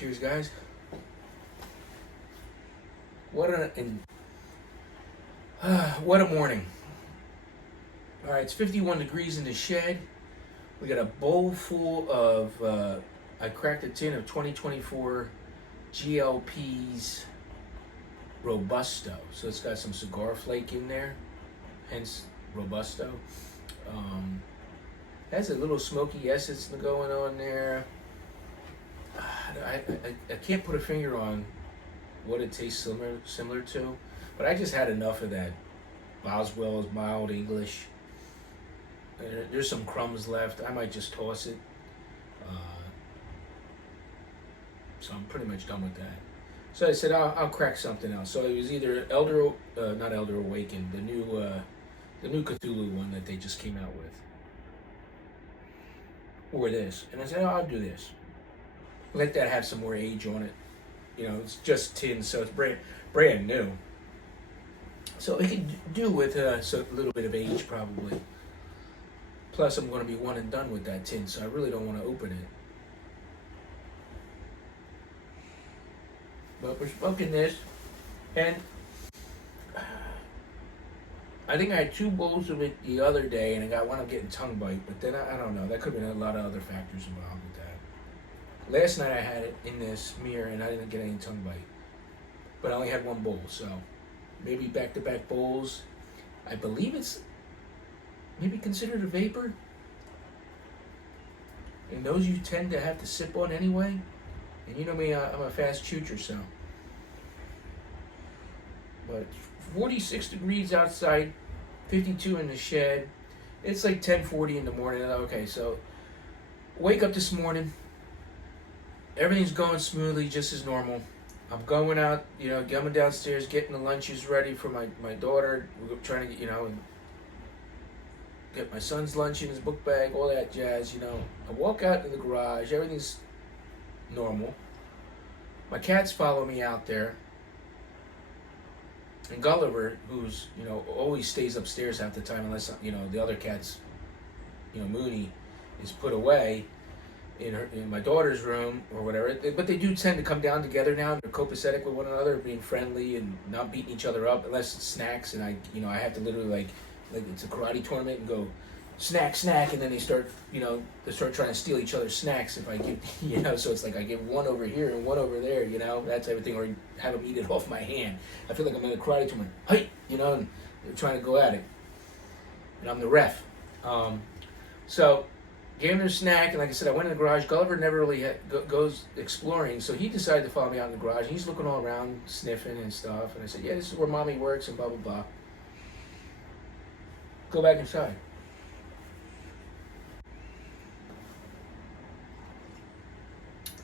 Cheers, guys. What what a morning. All right, it's 51 degrees in the shed. We got a bowl full of, I cracked a tin of 2024 GLP's Robusto. So it's got some cigar flake in there, hence Robusto. Has a little smoky essence going on there. I can't put a finger on what it tastes similar to, but I just had enough of that Boswell's mild English. There's some crumbs left. I might just toss it. So I'm pretty much done with that. So I said I'll crack something else. So it was either not Elder Awakened, the new Cthulhu one that they just came out with, or this. And I said, I'll do this. Let that have some more age on it. You know, it's just tin, so it's brand new. So it could do with a little bit of age probably. Plus, I'm going to be one and done with that tin, so I really don't want to open it. But we're smoking this, and I think I had 2 bowls of it the other day, and I got one of getting tongue bite. But then I don't know. That could have been a lot of other factors involved with that. Last night I had it in this mirror, and I didn't get any tongue bite. But I only had 1 bowl, so maybe back-to-back bowls. I believe it's maybe considered a vapor. And those you tend to have to sip on anyway. And you know me, I'm a fast choocher, so. But 46 degrees outside, 52 in the shed. It's like 10:40 in the morning. Okay, so wake up this morning. Everything's going smoothly, just as normal. I'm going out, coming downstairs, getting the lunches ready for my daughter. We're trying to, get my son's lunch in his book bag, all that jazz, I walk out in the garage, everything's normal. My cats follow me out there. And Gulliver, who's, always stays upstairs half the time unless, the other cat's, Mooney, is put away in my daughter's room or whatever. But they do tend to come down together now, and they're copacetic with one another, being friendly and not beating each other up unless it's snacks. And I have to literally like it's a karate tournament and go snack, and then they start trying to steal each other's snacks if I give, so it's like I give one over here and one over there, that type of thing, or have them eat it off my hand. I feel like I'm in a karate tournament, hey, and they're trying to go at it, and I'm the ref. So gave him their snack, and like I said, I went in the garage. Gulliver never really goes exploring, so he decided to follow me out in the garage, and he's looking all around, sniffing and stuff, and I said, yeah, this is where mommy works, and blah, blah, blah. Go back inside.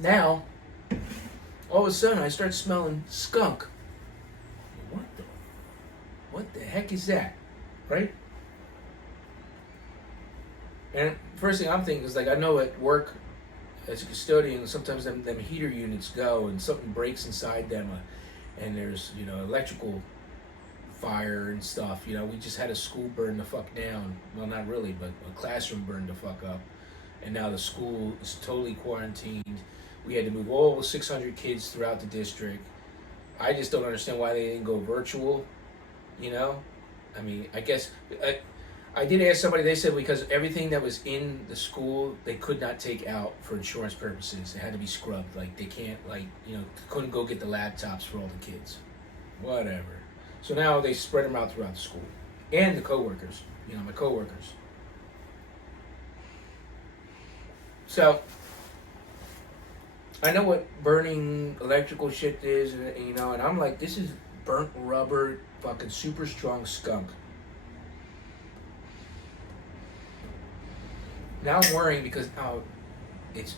Now, all of a sudden, I start smelling skunk. What the heck is that, right? And first thing I'm thinking is, I know at work as a custodian, sometimes them heater units go and something breaks inside them, and there's electrical fire and stuff. We just had a school burn the fuck down. Well, not really, but a classroom burned the fuck up, and now the school is totally quarantined. We had to move all 600 kids throughout the district. I just don't understand why they didn't go virtual. I mean, I guess I did ask somebody. They said because everything that was in the school they could not take out for insurance purposes. It had to be scrubbed. Like they can't, couldn't go get the laptops for all the kids. Whatever. So now they spread them out throughout the school and the coworkers. My coworkers. So I know what burning electrical shit is, and I'm like, this is burnt rubber, fucking super strong skunk. Now I'm worrying because now it's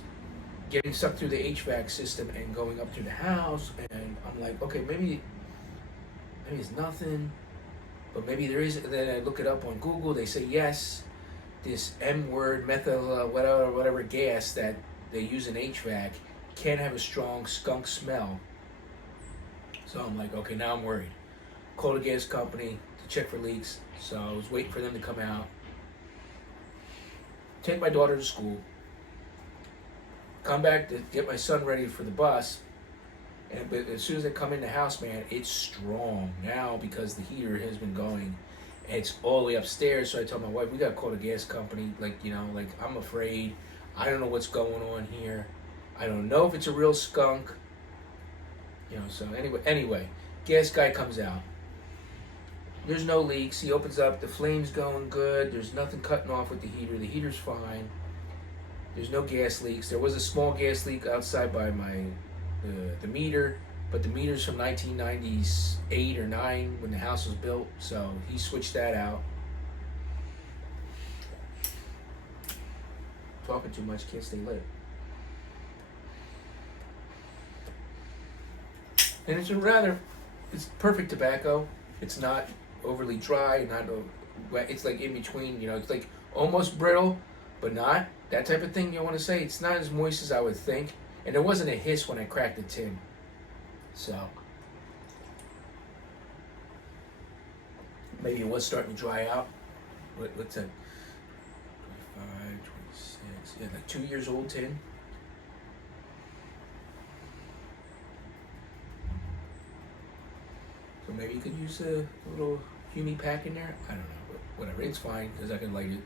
getting sucked through the HVAC system and going up through the house, and I'm like, okay, maybe it's nothing, but maybe there is. Then I look it up on Google. They say yes, this M word methyl whatever gas that they use in HVAC can have a strong skunk smell. So I'm like, okay, now I'm worried. Called a gas company to check for leaks. So I was waiting for them to come out. Take my daughter to school. come back to get my son ready for the bus. But as soon as I come in the house, man, it's strong now because the heater has been going. And it's all the way upstairs. So I told my wife, we got to call the gas company. Like, I'm afraid. I don't know what's going on here. I don't know if it's a real skunk. So anyway, gas guy comes out. There's no leaks. He opens up. The flame's going good. There's nothing cutting off with the heater. The heater's fine. There's no gas leaks. There was a small gas leak outside by the meter, but the meter's from 1998 or 9 when the house was built, so he switched that out. Talking too much, can't stay lit. And it's perfect tobacco. It's not overly dry, not wet. It's like in between, it's like almost brittle, but not. That type of thing you want to say. It's not as moist as I would think. And there wasn't a hiss when I cracked the tin. So, maybe it was starting to dry out. What's that? 25, 26. Yeah, like 2 years old tin. So maybe you could use a little Humi pack in there. I don't know. But whatever. It's fine because I can light it.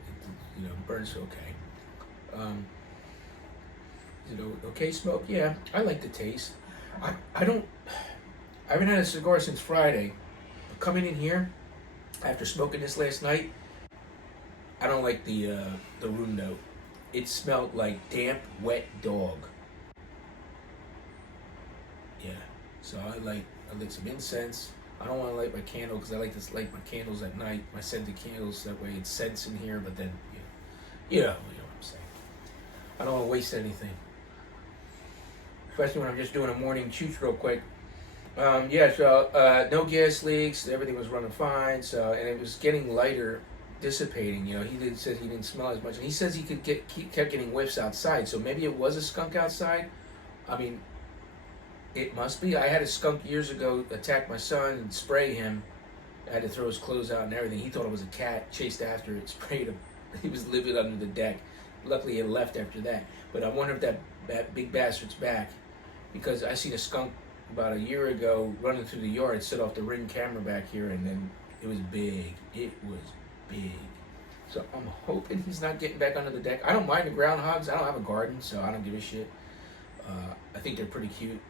It burns okay. Is it okay smoke? Yeah, I like the taste. I haven't had a cigar since Friday. But coming in here, after smoking this last night, I don't like the room note. It smelled like damp, wet dog. Yeah, so I lit some incense. I don't want to light my candle because I like to light my candles at night, my scented candles. That way it's scents in here, but then, you know what I'm saying. I don't want to waste anything. Especially when I'm just doing a morning chooch real quick. No gas leaks. Everything was running fine. So, and it was getting lighter, dissipating. He said he didn't smell as much, and he says he kept getting whiffs outside. So maybe it was a skunk outside. I mean, it must be. I had a skunk years ago attack my son and spray him. I had to throw his clothes out and everything. He thought it was a cat. Chased after it, sprayed him. He was living under the deck. Luckily, it left after that. But I wonder if that big bastard's back. Because I seen a skunk about a year ago running through the yard, set off the Ring camera back here, and then it was big. It was big. So I'm hoping he's not getting back under the deck. I don't mind the groundhogs. I don't have a garden, so I don't give a shit. I think they're pretty cute.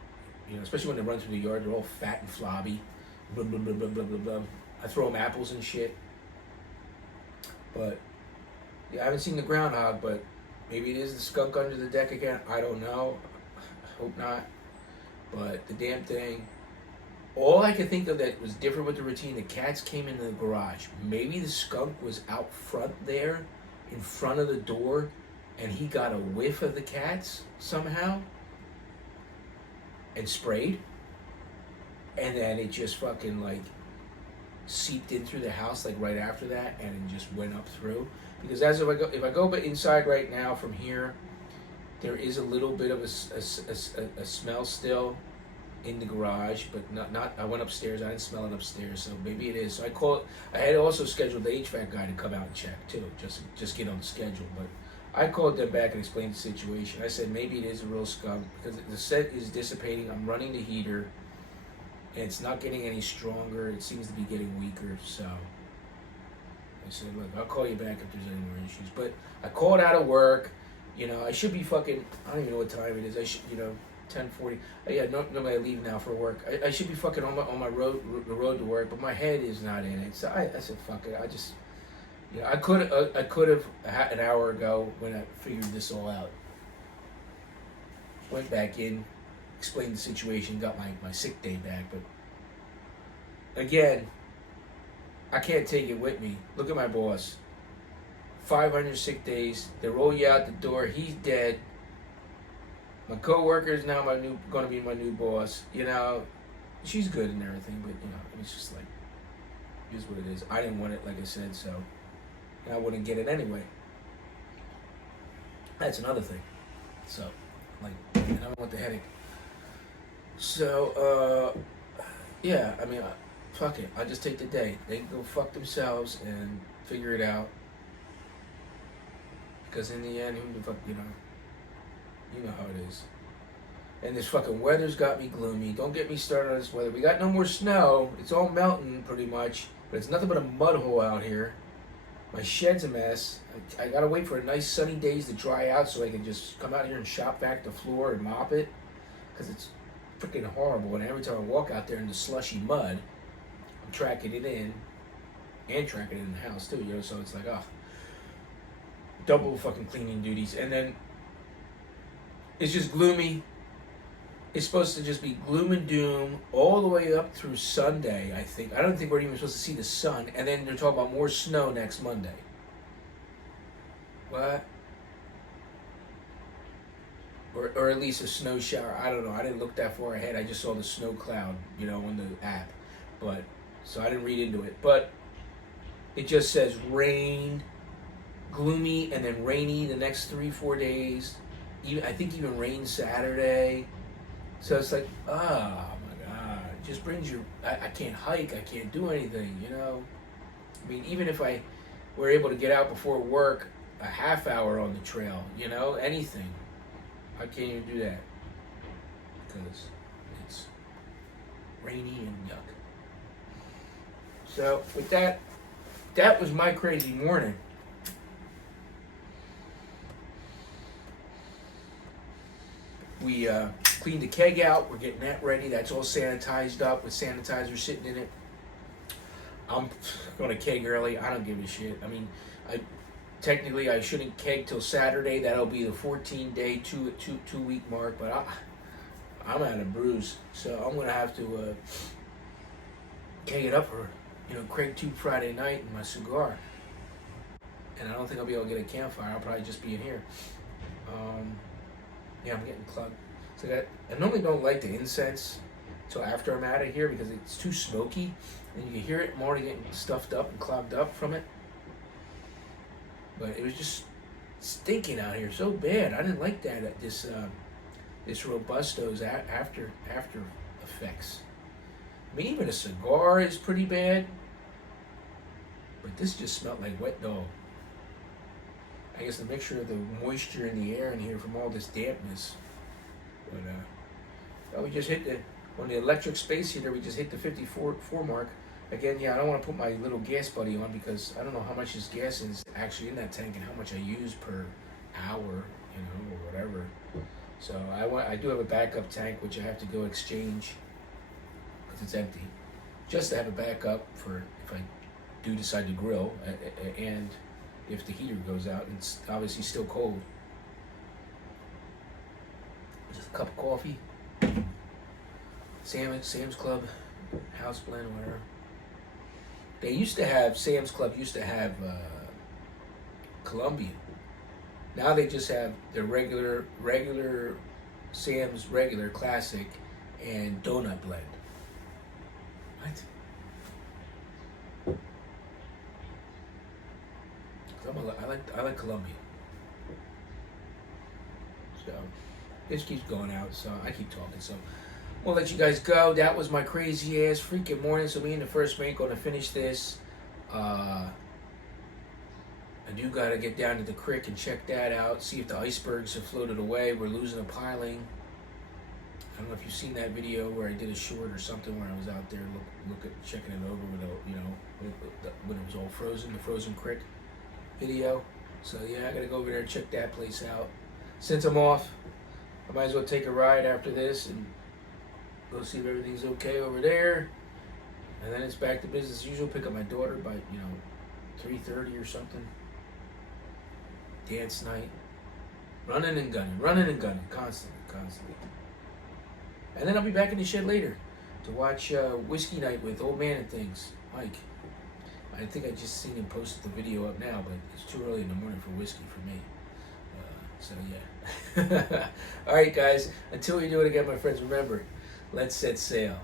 Especially when they run through the yard, they're all fat and flobby. Blah, blah, blah, blah, blah, blah, blah. I throw them apples and shit. But, yeah, I haven't seen the groundhog, but maybe it is the skunk under the deck again. I don't know. Hope not. But the damn thing, all I could think of that was different with the routine, the cats came into the garage. Maybe the skunk was out front there, in front of the door, and he got a whiff of the cats somehow and sprayed. And then it just fucking seeped in through the house right after that, and it just went up through. Because if I go inside right now from here, there is a little bit of a smell still in the garage, but not. I went upstairs. I didn't smell it upstairs, so maybe it is. So I had also scheduled the HVAC guy to come out and check too, just get on the schedule. But I called them back and explained the situation. I said maybe it is a real skunk because the set is dissipating. I'm running the heater, and it's not getting any stronger. It seems to be getting weaker. So I said, look, I'll call you back if there's any more issues. But I called out of work. I should be fucking, I don't even know what time it is. I should, 10:40. Normally I leave now for work. I should be fucking on my road to work, but my head is not in it. So I said, fuck it. I just, I could have an hour ago when I figured this all out. Went back in, explained the situation, got my sick day back. But again, I can't take it with me. Look at my boss. 500 sick days. They roll you out the door. He's dead. My coworker is now going to be my new boss. She's good and everything, but it's just it is what it is. I didn't want it, like I said, so I wouldn't get it anyway. That's another thing. So, I don't want the headache. So, yeah. I mean, fuck it. I just take the day. They can go fuck themselves and figure it out. Because in the end, who the fuck, You know how it is. And this fucking weather's got me gloomy. Don't get me started on this weather. We got no more snow. It's all melting pretty much. But it's nothing but a mud hole out here. My shed's a mess. I gotta wait for a nice sunny days to dry out so I can just come out here and shop vac the floor and mop it. Because it's freaking horrible. And every time I walk out there in the slushy mud, I'm tracking it in. And tracking it in the house too, you know? So it's like, double fucking cleaning duties. And then it's just gloomy. It's supposed to just be gloom and doom all the way up through Sunday, I think. I don't think we're even supposed to see the sun. And then they're talking about more snow next Monday. What? Or at least a snow shower. I don't know. I didn't look that far ahead. I just saw the snow cloud, you know, on the app. But, so I didn't read into it. But it just says rain, gloomy, and then rainy the next 3-4 days. I think even rain Saturday. So it's like, oh my God, it just brings you, I can't hike, I can't do anything, you know? I mean, even if I were able to get out before work a half hour on the trail, you know, anything, I can't even do that because it's rainy and yuck. So with that was my crazy morning. We cleaned the keg out. We're getting that ready. That's all sanitized up with sanitizer sitting in it. I'm going to keg early. I don't give a shit. I mean, technically I shouldn't keg till Saturday. That'll be the 14-day, two week mark. But I'm at a bruise, so I'm going to have to keg it up for, you know, Craig Tube Friday night and my cigar. And I don't think I'll be able to get a campfire. I'll probably just be in here. Yeah, I'm getting clogged. So I normally don't like the incense until after I'm out of here because it's too smoky. And you can hear it. I'm already getting stuffed up and clogged up from it. But it was just stinking out here so bad. I didn't like that. This Robusto's after effects. I mean, even a cigar is pretty bad. But this just smelled like wet dog. I guess the mixture of the moisture in the air in here from all this dampness. But we just hit on the electric space heater, we just hit the 54 mark. Again, yeah, I don't want to put my little gas buddy on because I don't know how much this gas is actually in that tank and how much I use per hour, you know, or whatever. So I do have a backup tank which I have to go exchange because it's empty, just to have a backup for if I do decide to grill and if the heater goes out and it's obviously still cold. Just a cup of coffee, Sam's Club, house blend, whatever. They used to have, Sam's Club used to have Colombian. Now they just have the regular Sam's regular classic and donut blend. What? I like Colombian. So this keeps going out, so I keep talking. So we'll let you guys go. That was my crazy ass freaking morning. So me and the first mate gonna finish this. I do gotta get down to the creek and check that out. See if the icebergs have floated away. We're losing a piling. I don't know if you've seen that video where I did a short or something where I was out there checking it over with when it was all frozen, the frozen creek video. So yeah, I gotta go over there and check that place out. Since I'm off, I might as well take a ride after this and go see if everything's okay over there. And then it's back to business as usual. Pick up my daughter by 3:30 or something. Dance night. Running and gunning, constantly. And then I'll be back in the shed later to watch Whiskey Night with Old Man and Things, Mike. I think I just seen him post the video up now, but it's too early in the morning for whiskey for me. So yeah. All right, guys. Until we do it again, my friends, remember, let's set sail.